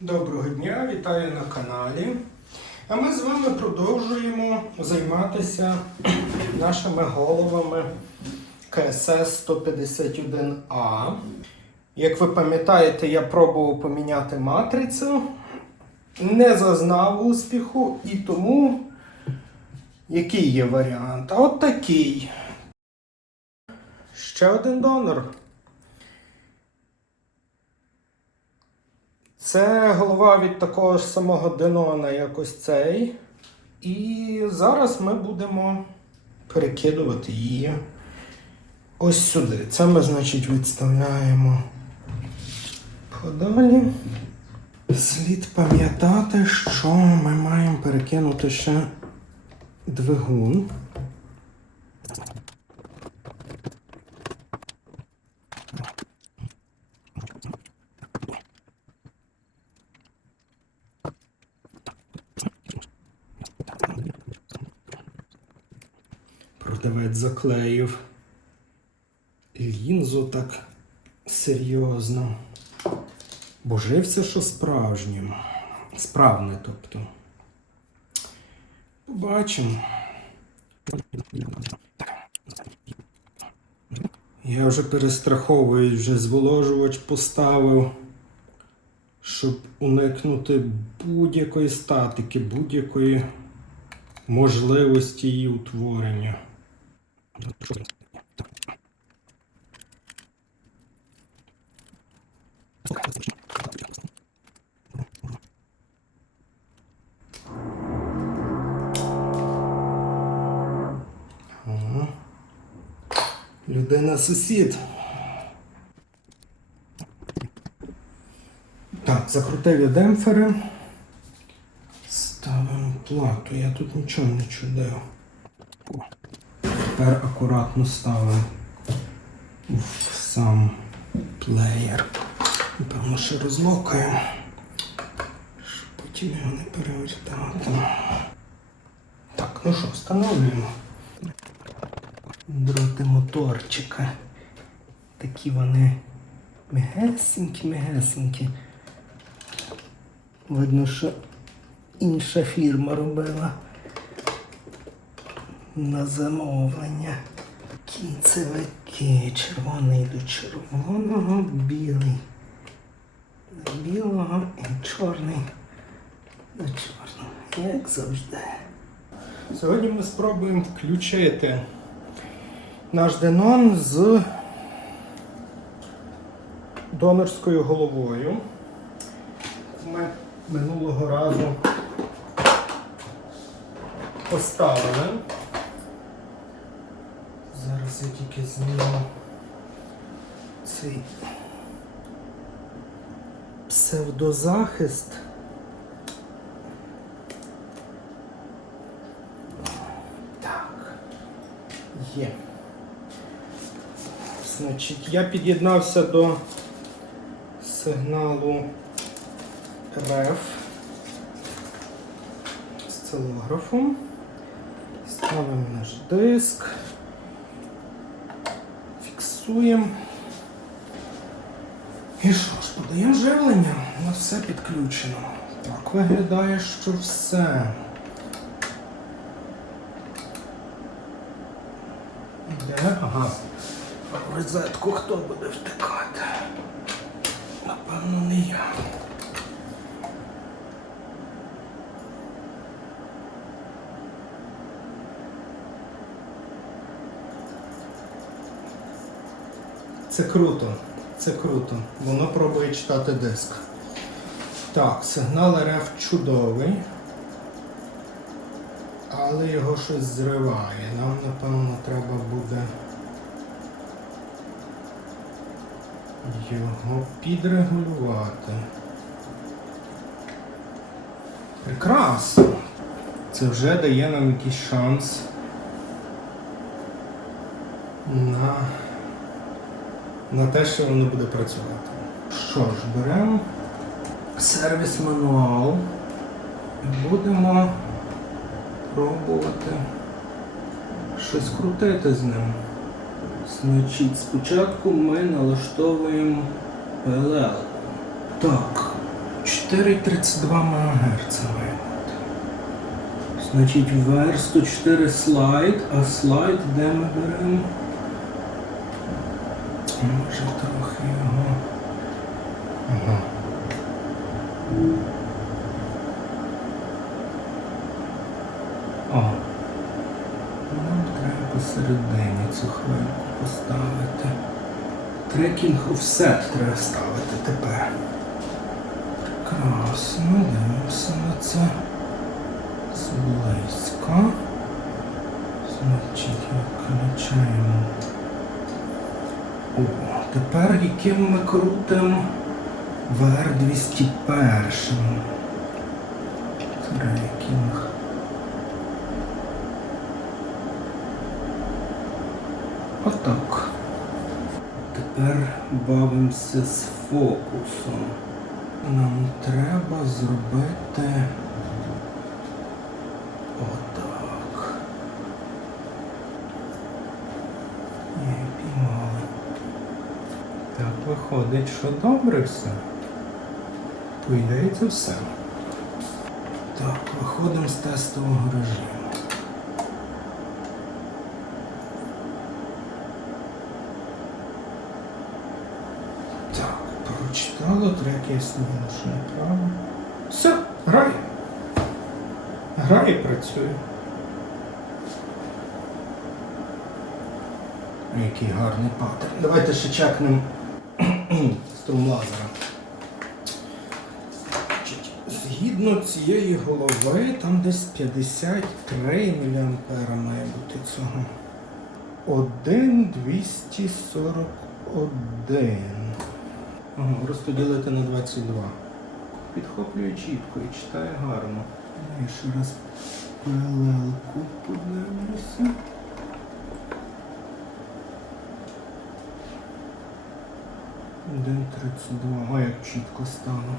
Доброго дня, вітаю на каналі. А ми з вами продовжуємо займатися нашими головами КСС 151А. Як ви пам'ятаєте, я пробував поміняти матрицю, не зазнав успіху, і тому який є варіант? А от такий. Ще один донор. Це голова від такого ж самого Денона, як ось цей. І зараз ми будемо перекидувати її ось сюди. Це ми, значить, відставляємо подалі. Слід пам'ятати, що ми маємо перекинути ще двигун. Продавець заклеїв лінзу так серйозно. Божився, що справжнім. Справне, тобто. Побачимо. Я вже перестраховую, вже зволожувач поставив, щоб уникнути будь-якої статики, будь-якої можливості її утворення. Ага. Людина сусід. Так, закрутив я демпфери. Ставимо плату. Я тут нічого не чудив. Тепер акуратно ставимо в сам плеєр. Напевно, ще розлокаємо, щоб потім його не перевертати. Так, ну що, встановлюємо. Дроти моторчика. Такі вони мегесенькі-мегесенькі. Видно, що інша фірма робила на замовлення. Кінцевики. Червоний до червоного, білий до білого і чорний до чорного. Як завжди. Сьогодні ми спробуємо включити наш Денон з донорською головою. Ми минулого разу поставили. Зараз я тільки зніму цей псевдозахист. Так. Є. Значить, я під'єднався до сигналу РФ з целографом. Ставимо наш диск. Фіксуємо. І що ж, подаємо живлення. У нас все підключено. Так виглядає, що все. Де? ага. В розетку хто буде втикати? Напевно, не я. Це круто. Це круто. Воно пробує читати диск. Так, сигнал РФ чудовий. Але його щось зриває. Нам, напевно, треба буде його підрегулювати. Прекрасно! Це вже дає нам якийсь шанс на на те, що воно буде працювати. Що ж, беремо сервіс мануал і будемо пробувати щось крутити з ним. Значить, спочатку ми налаштовуємо PLL. Так, 4,32 МГц. Значить, вверх 104 слайд, а слайд де ми беремо? Може трохи його. Ага. О. Нам треба посередині цю хвильку поставити. Трекінг офсет треба ставити тепер. Прекрасно, дивимося на це зблизька. Значить, включаємо. О, тепер яким ми крутимо VR201. Трекінг. Отак. Тепер бавимося з фокусом. Нам треба зробити Так, виходить, що добре все. Ідеї це все. Так, виходимо з тестового режиму. Так, прочитало, трек я слухаю, що. Все, грає. Грає, працює. Який гарний паттерн. Давайте ще чекнемо струм лазера. Згідно цієї голови, там десь 53 мА має бути цього. 1,241. Ага, розподілити на 22. Підхоплює чітко і читає гарно. Я ще раз пилелку подивлюся. 1,32. а як чітко стало.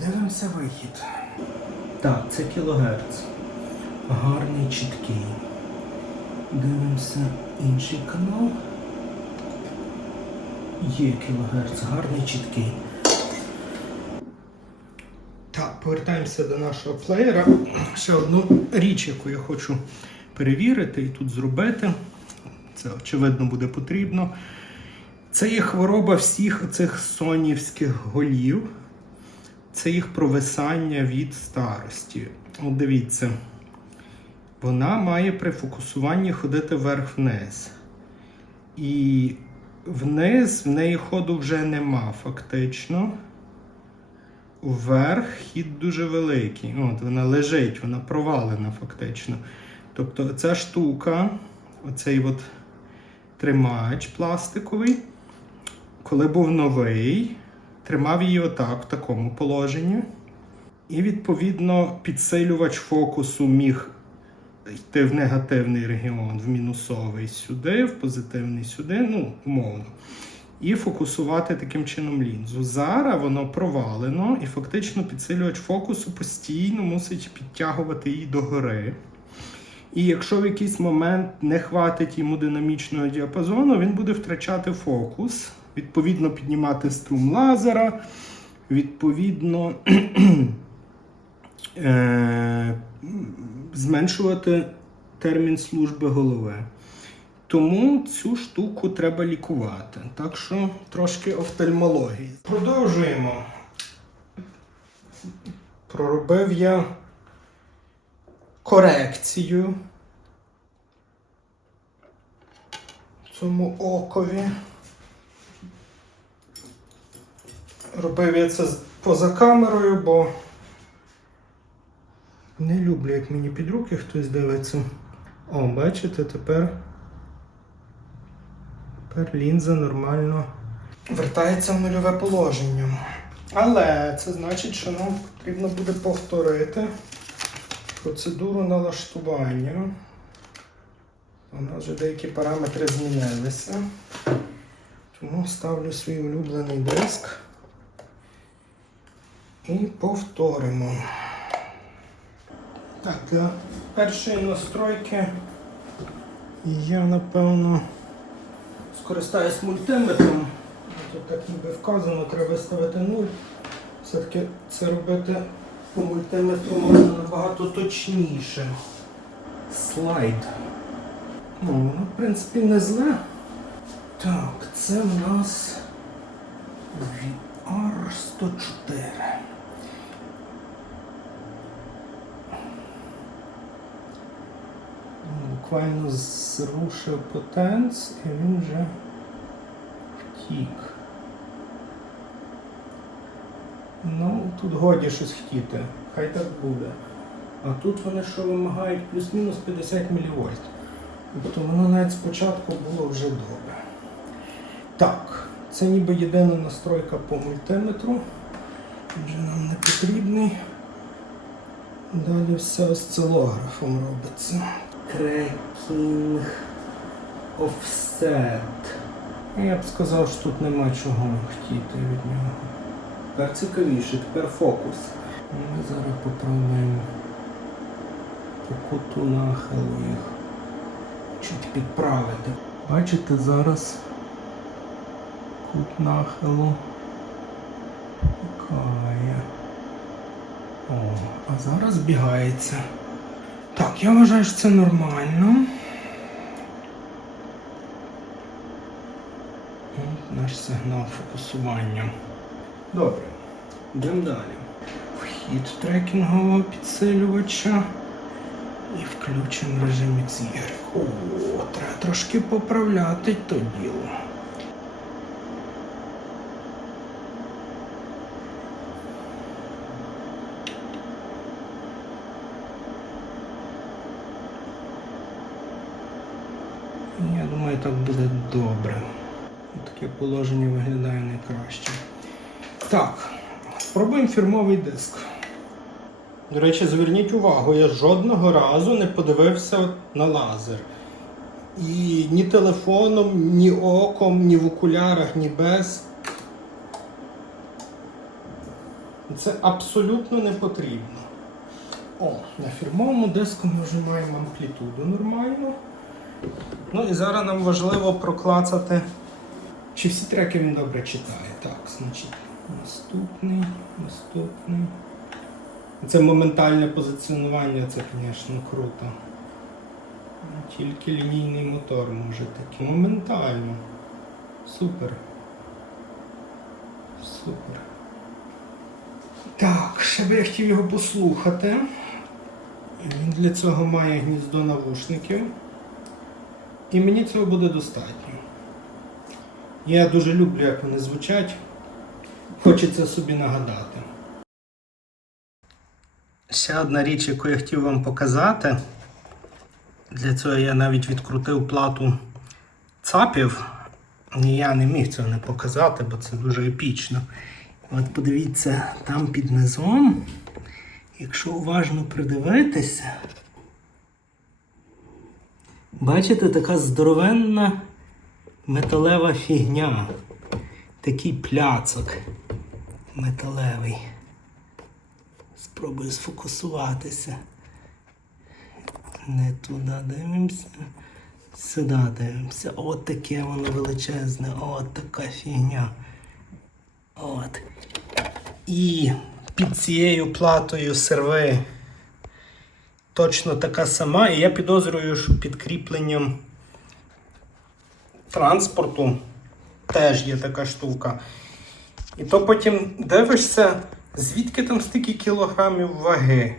Дивимося вихід. Так, це кілогерц. Гарний, чіткий. Дивимося інший канал. Є кілогерц, гарний, чіткий. Так, повертаємося до нашого плеєра. Ще одну річ, яку я хочу перевірити і тут зробити. Це, очевидно, буде потрібно. Це є хвороба всіх цих сонівських голів. Це їх провисання від старості. От дивіться. Вона має при фокусуванні ходити вверх-вниз. І вниз в неї ходу вже нема, фактично. Вверх хід дуже великий. От вона лежить, вона провалена фактично. Тобто ця штука, оцей от тримач пластиковий, коли був новий, тримав її отак, в такому положенні. І, відповідно, підсилювач фокусу міг йти в негативний регіон, в мінусовий сюди, в позитивний сюди, ну, умовно. І фокусувати таким чином лінзу. Зараз воно провалено, і фактично підсилювач фокусу постійно мусить підтягувати її догори. І якщо в якийсь момент не хватить йому динамічного діапазону, він буде втрачати фокус, відповідно, піднімати струм лазера, відповідно е- зменшувати термін служби голови. Тому цю штуку треба лікувати. Так що трошки офтальмології. Продовжуємо. Проробив я корекцію цьому окові. Робив я це поза камерою, бо не люблю, як мені під руки хтось дивиться. О, бачите, тепер, тепер лінза нормально вертається в нульове положення. Але це значить, що нам потрібно буде повторити процедуру налаштування. У нас вже деякі параметри змінилися. Тому ставлю свій улюблений диск і повторимо. Так, для першої настройки я напевно скористаюсь мультиметром. Тут так ніби вказано, треба виставити 0. Все-таки це робити по мультиметру можна набагато точніше. Слайд. Ну, в принципі, не зле. Так, це в нас VR104. Буквально зрушив потенц і він вже втік. Ну, тут годі щось хотіти. Хай так буде. А тут вони що вимагають плюс-мінус 50 мВ. Тобто воно навіть спочатку було вже добре. Так, це ніби єдина настройка по мультиметру. Вже нам не потрібний. Далі все осцилографом робиться. Крекінг офсет. Я б сказав, що тут нема чого хотіти від нього. Тепер цікавіше, тепер фокус. Ми зараз попробуємо по куту нахилу їх чуть підправити. Бачите, зараз кут нахилу тікає. О, а зараз збігається. Так, я вважаю, що це нормально. От наш сигнал фокусування. Добре, йдемо далі. Вхід трекінгового підсилювача. І включимо режим XY. О, треба трошки поправляти то діло. Я думаю, так буде добре. Таке положення виглядає найкраще. Так, спробуємо фірмовий диск. До речі, зверніть увагу, я жодного разу не подивився на лазер. І ні телефоном, ні оком, ні в окулярах, ні без. Це абсолютно не потрібно. О, на фірмовому диску ми вже маємо амплітуду нормальну. Ну і зараз нам важливо проклацати, чи всі треки він добре читає. Так, значить, наступний, наступний. Це моментальне позиціонування, це, звісно, круто. Тільки лінійний мотор може таки. Моментально. Супер. Супер. Так, ще би я хотів його послухати. Він для цього має гніздо навушників. І мені цього буде достатньо. Я дуже люблю, як вони звучать. Хочеться собі нагадати. Ще одна річ, яку я хотів вам показати. Для цього я навіть відкрутив плату цапів. І я не міг цього не показати, бо це дуже епічно. От подивіться, там під низом, якщо уважно придивитися, бачите, така здоровенна металева фігня. Такий пляцок металевий. Спробую сфокусуватися. Не туди дивимося. Сюди дивимося. От таке воно величезне. От така фігня. От. І під цією платою серви точно така сама. І я підозрюю, що підкріпленням транспорту теж є така штука. І то потім дивишся, звідки там стільки кілограмів ваги.